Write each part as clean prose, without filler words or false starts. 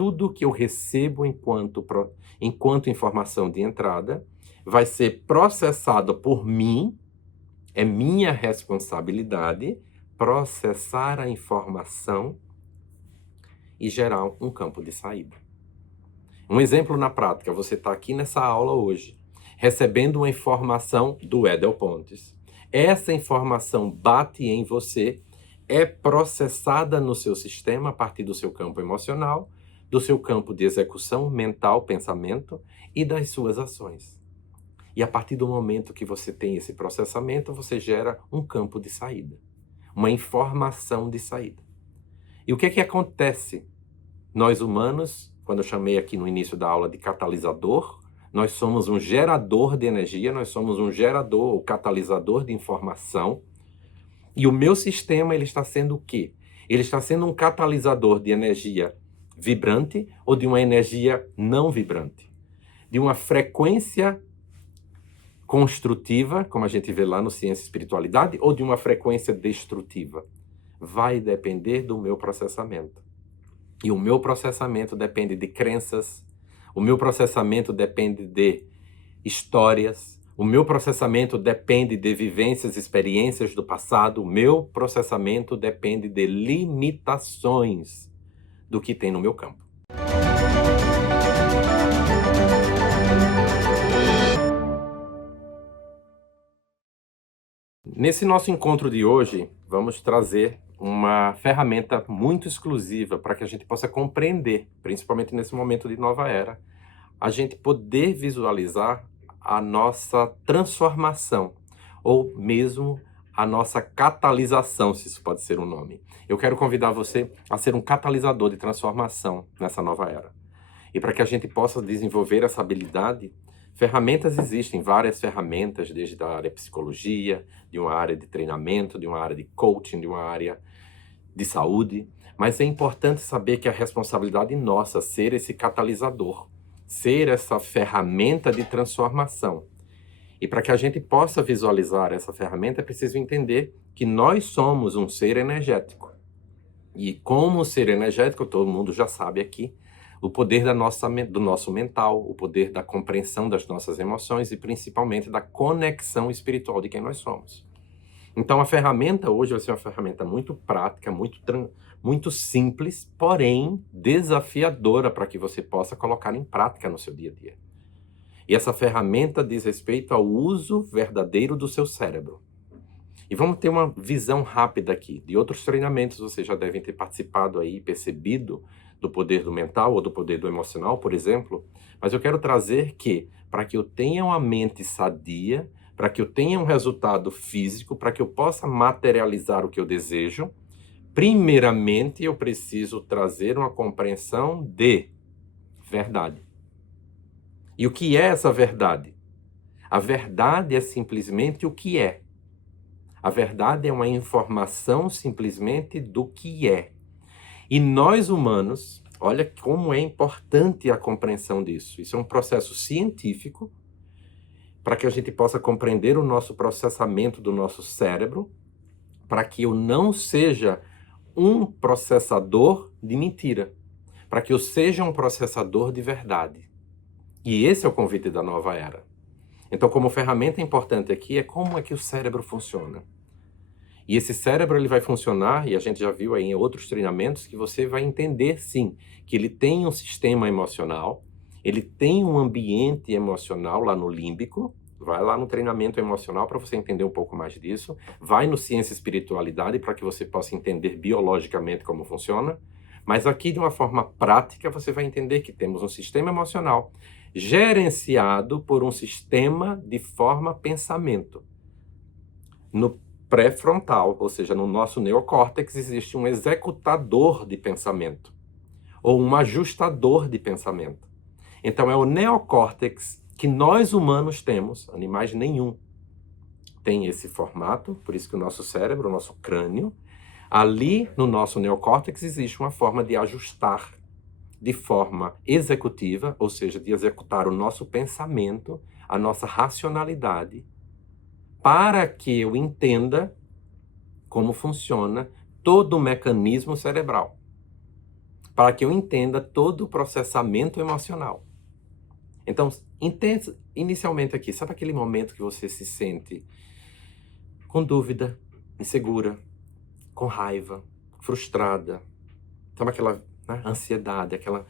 tudo que eu recebo enquanto informação de entrada vai ser processado por mim, é minha responsabilidade processar a informação e gerar um campo de saída. Um exemplo na prática, você está aqui nessa aula hoje, recebendo uma informação do Edel Pontes. Essa informação bate em você, é processada no seu sistema a partir do seu campo emocional, do seu campo de execução mental, pensamento e das suas ações. E a partir do momento que você tem esse processamento, você gera um campo de saída, uma informação de saída. E o que é que acontece? Nós humanos, quando eu chamei aqui no início da aula de catalisador, nós somos um gerador de energia, nós somos um gerador, ou catalisador de informação. E o meu sistema, ele está sendo o quê? Ele está sendo um catalisador de energia vibrante ou de uma energia não vibrante? De uma frequência construtiva, como a gente vê lá no Ciência e Espiritualidade, ou de uma frequência destrutiva? Vai depender do meu processamento. E o meu processamento depende de crenças, o meu processamento depende de histórias, o meu processamento depende de vivências, experiências do passado, o meu processamento depende de limitações do que tem no meu campo. Nesse nosso encontro de hoje, vamos trazer uma ferramenta muito exclusiva para que a gente possa compreender, principalmente nesse momento de nova era, a gente poder visualizar a nossa transformação, ou mesmo a nossa catalisação, se isso pode ser um nome. Eu quero convidar você a ser um catalisador de transformação nessa nova era. E para que a gente possa desenvolver essa habilidade, ferramentas existem, várias ferramentas, desde a área de psicologia, de uma área de treinamento, de uma área de coaching, de uma área de saúde, mas é importante saber que a responsabilidade nossa é ser esse catalisador, ser essa ferramenta de transformação. E para que a gente possa visualizar essa ferramenta, é preciso entender que nós somos um ser energético. E como ser energético, todo mundo já sabe aqui, o poder do nosso mental, o poder da compreensão das nossas emoções e principalmente da conexão espiritual de quem nós somos. Então a ferramenta hoje vai ser uma ferramenta muito prática, muito simples, porém desafiadora para que você possa colocar em prática no seu dia a dia. E essa ferramenta diz respeito ao uso verdadeiro do seu cérebro. E vamos ter uma visão rápida aqui. De outros treinamentos vocês já devem ter participado aí, percebido do poder do mental ou do poder do emocional, por exemplo. Mas eu quero trazer que, para que eu tenha uma mente sadia, para que eu tenha um resultado físico, para que eu possa materializar o que eu desejo, primeiramente eu preciso trazer uma compreensão de verdade. E o que é essa verdade? A verdade é simplesmente o que é. A verdade é uma informação simplesmente do que é. E nós humanos, olha como é importante a compreensão disso. Isso é um processo científico para que a gente possa compreender o nosso processamento do nosso cérebro, para que eu não seja um processador de mentira, para que eu seja um processador de verdade. E esse é o convite da nova era. Então, como ferramenta importante aqui é como é que o cérebro funciona. E esse cérebro ele vai funcionar, e a gente já viu aí em outros treinamentos, que você vai entender sim, que ele tem um sistema emocional, ele tem um ambiente emocional lá no límbico. Vai lá no treinamento emocional para você entender um pouco mais disso. Vai no Ciência e Espiritualidade para que você possa entender biologicamente como funciona. Mas aqui, de uma forma prática, você vai entender que temos um sistema emocional gerenciado por um sistema de forma pensamento. No pré-frontal, ou seja, no nosso neocórtex, existe um executador de pensamento, ou um ajustador de pensamento. Então é o neocórtex que nós humanos temos, animais nenhum tem esse formato, por isso que o nosso cérebro, o nosso crânio, ali no nosso neocórtex existe uma forma de ajustar de forma executiva, ou seja, de executar o nosso pensamento, a nossa racionalidade, para que eu entenda como funciona todo o mecanismo cerebral. para que eu entenda todo o processamento emocional. Então, entenda inicialmente aqui, sabe aquele momento que você se sente com dúvida, insegura, com raiva, frustrada, sabe aquela, né, ansiedade, aquela...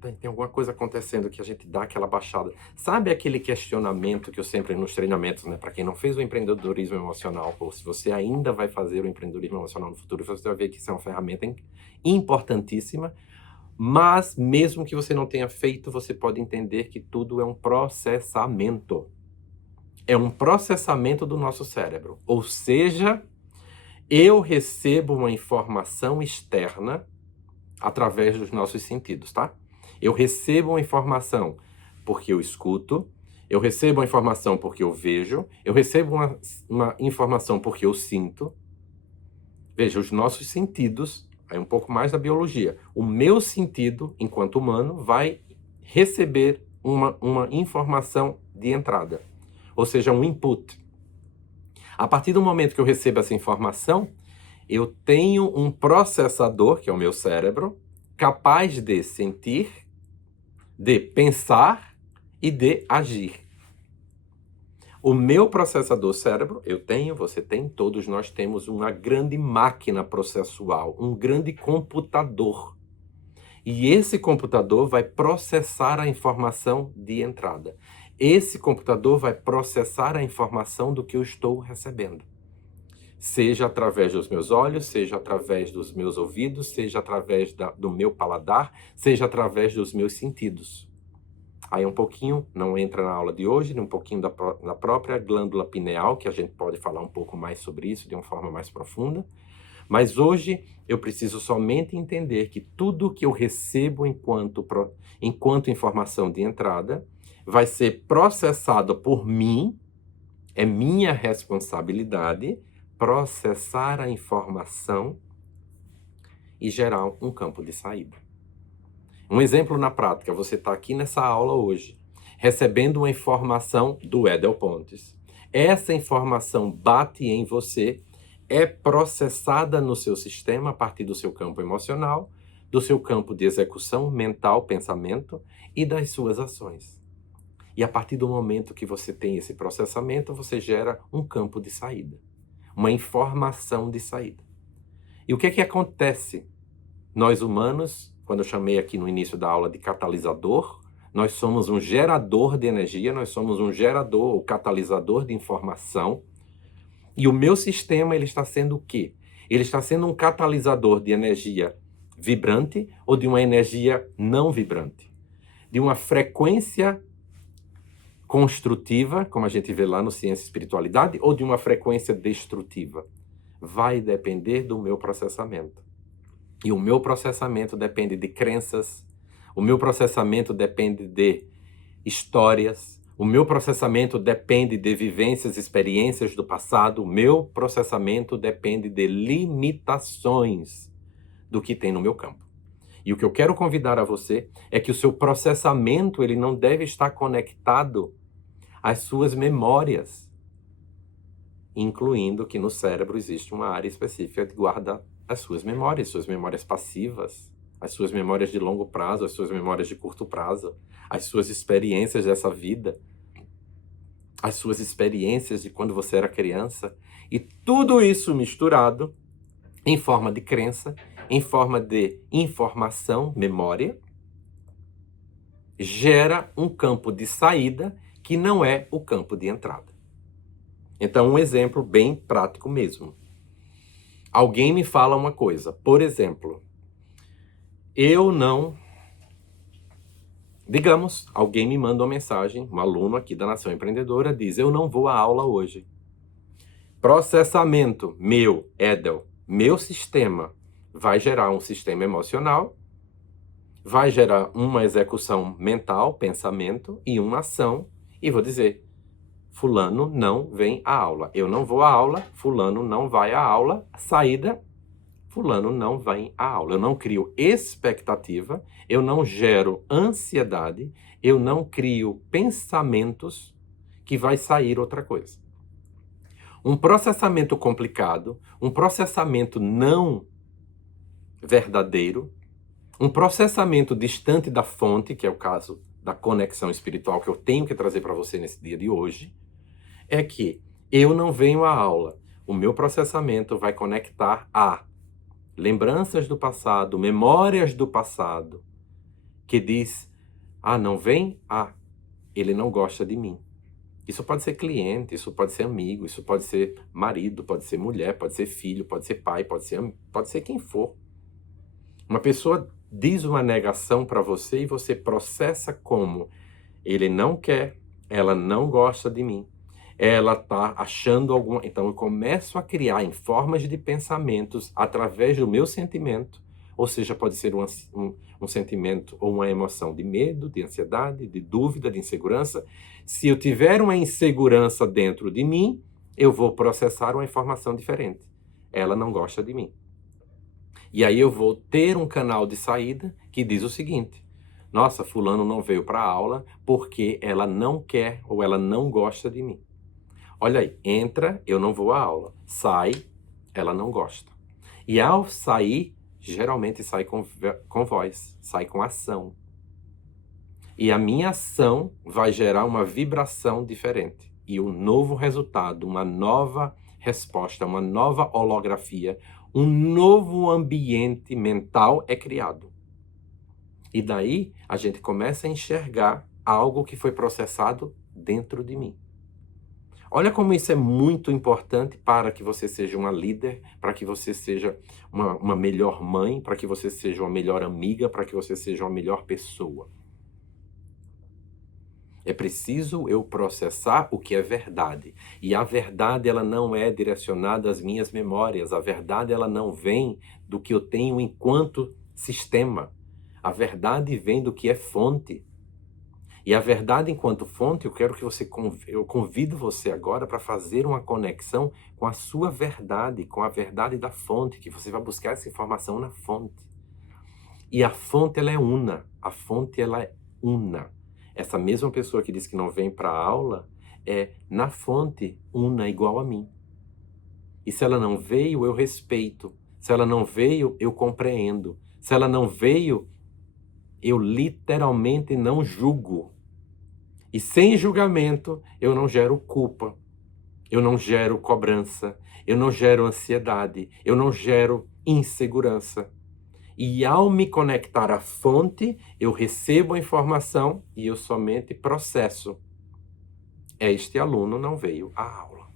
Tem alguma coisa acontecendo que a gente dá aquela baixada. Sabe aquele questionamento que eu sempre nos treinamentos, né? Para quem não fez o empreendedorismo emocional, ou se você ainda vai fazer o empreendedorismo emocional no futuro, você vai ver que isso é uma ferramenta importantíssima, mas mesmo que você não tenha feito, você pode entender que tudo é um processamento. É um processamento do nosso cérebro. Ou seja, eu recebo uma informação externa através dos nossos sentidos, tá? Eu recebo uma informação porque eu escuto, eu recebo uma informação porque eu vejo, eu recebo uma informação porque eu sinto. Veja, os nossos sentidos, aí um pouco mais da biologia. O meu sentido, enquanto humano, vai receber uma informação de entrada, ou seja, um input. A partir do momento que eu recebo essa informação, eu tenho um processador, que é o meu cérebro, capaz de sentir, de pensar e de agir. O meu processador cérebro, eu tenho, você tem, todos nós temos uma grande máquina processual, um grande computador. E esse computador vai processar a informação de entrada. Esse computador vai processar a informação do que eu estou recebendo. Seja através dos meus olhos, seja através dos meus ouvidos, seja através do meu paladar, seja através dos meus sentidos. Aí um pouquinho, não entra na aula de hoje, um pouquinho da própria glândula pineal, que a gente pode falar um pouco mais sobre isso de uma forma mais profunda. Mas hoje eu preciso somente entender que tudo que eu recebo enquanto informação de entrada vai ser processado por mim, é minha responsabilidade processar a informação e gerar um campo de saída. Um exemplo na prática, você está aqui nessa aula hoje, recebendo uma informação do Edel Pontes. Essa informação bate em você, é processada no seu sistema a partir do seu campo emocional, do seu campo de execução mental, pensamento e das suas ações. E a partir do momento que você tem esse processamento, você gera um campo de saída, uma informação de saída. E o que é que acontece? Nós humanos, quando eu chamei aqui no início da aula de catalisador, nós somos um gerador de energia, nós somos um gerador, ou catalisador de informação. E o meu sistema, ele está sendo o quê? Ele está sendo um catalisador de energia vibrante ou de uma energia não vibrante. De uma frequência construtiva, como a gente vê lá no Ciência e Espiritualidade, ou de uma frequência destrutiva. Vai depender do meu processamento. E o meu processamento depende de crenças, o meu processamento depende de histórias, o meu processamento depende de vivências, experiências do passado, o meu processamento depende de limitações do que tem no meu campo. E o que eu quero convidar a você é que o seu processamento ele não deve estar conectado às suas memórias, incluindo que no cérebro existe uma área específica que guarda as suas memórias passivas, as suas memórias de longo prazo, as suas memórias de curto prazo, as suas experiências dessa vida, as suas experiências de quando você era criança, e tudo isso misturado em forma de crença, em forma de informação, memória, gera um campo de saída que não é o campo de entrada. Então, um exemplo bem prático mesmo. Alguém me fala uma coisa, por exemplo, digamos, alguém me manda uma mensagem, um aluno aqui da Nação Empreendedora diz, eu não vou à aula hoje. Processamento, meu, Edel, meu sistema vai gerar um sistema emocional, vai gerar uma execução mental, pensamento e uma ação, e vou dizer, fulano não vem à aula. Eu não vou à aula, fulano não vai à aula, saída, fulano não vem à aula. Eu não crio expectativa, eu não gero ansiedade, eu não crio pensamentos que vai sair outra coisa. Um processamento complicado, um processamento não verdadeiro, Um processamento distante da fonte, que é o caso da conexão espiritual que eu tenho que trazer para você nesse dia de hoje, é que eu não venho à aula. O meu processamento vai conectar a lembranças do passado, memórias do passado, que diz, não vem? Ele não gosta de mim. Isso pode ser cliente, isso pode ser amigo, isso pode ser marido, pode ser mulher, pode ser filho, pode ser pai, pode ser quem for. Uma pessoa diz uma negação para você e você processa como ele não quer, ela não gosta de mim, ela está achando alguma... Então eu começo a criar em formas de pensamentos através do meu sentimento, ou seja, pode ser um sentimento ou uma emoção de medo, de ansiedade, de dúvida, de insegurança. Se eu tiver uma insegurança dentro de mim, eu vou processar uma informação diferente. Ela não gosta de mim. E aí eu vou ter um canal de saída que diz o seguinte: nossa, fulano não veio para a aula porque ela não quer ou ela não gosta de mim. Olha aí, entra, eu não vou à aula. Sai, ela não gosta. E ao sair, geralmente sai com voz, sai com ação. E a minha ação vai gerar uma vibração diferente. E um novo resultado, uma nova resposta, uma nova holografia, um novo ambiente mental é criado. E daí a gente começa a enxergar algo que foi processado dentro de mim. Olha como isso é muito importante para que você seja uma líder, para que você seja uma melhor mãe, para que você seja uma melhor amiga, para que você seja uma melhor pessoa. É preciso eu processar o que é verdade. E a verdade, ela não é direcionada às minhas memórias. A verdade, ela não vem do que eu tenho enquanto sistema. A verdade vem do que é fonte. E a verdade enquanto fonte, eu convido você agora para fazer uma conexão com a sua verdade, com a verdade da fonte, que você vai buscar essa informação na fonte. E a fonte, ela é una. A fonte, ela é una. Essa mesma pessoa que diz que não vem para a aula é, na fonte, una igual a mim. E se ela não veio, eu respeito. Se ela não veio, eu compreendo. Se ela não veio, eu literalmente não julgo. E sem julgamento, eu não gero culpa. Eu não gero cobrança. Eu não gero ansiedade. Eu não gero insegurança. E ao me conectar à fonte, eu recebo a informação e eu somente processo. Este aluno não veio à aula.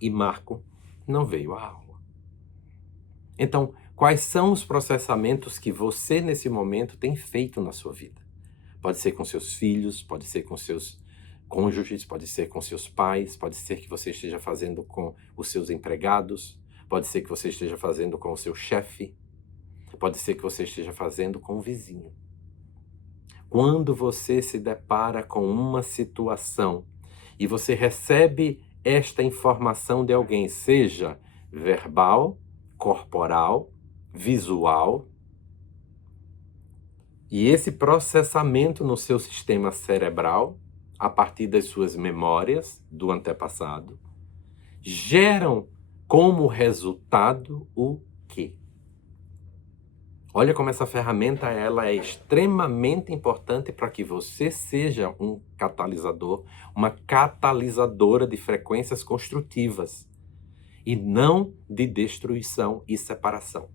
E Marco não veio à aula. Então, quais são os processamentos que você, nesse momento, tem feito na sua vida? Pode ser com seus filhos, pode ser com seus cônjuges, pode ser com seus pais, pode ser que você esteja fazendo com os seus empregados, pode ser que você esteja fazendo com o seu chefe, pode ser que você esteja fazendo com o vizinho. Quando você se depara com uma situação e você recebe esta informação de alguém, seja verbal, corporal, visual, e esse processamento no seu sistema cerebral, a partir das suas memórias do antepassado, geram como resultado o quê? Olha como essa ferramenta ela é extremamente importante para que você seja um catalisador, uma catalisadora de frequências construtivas e não de destruição e separação.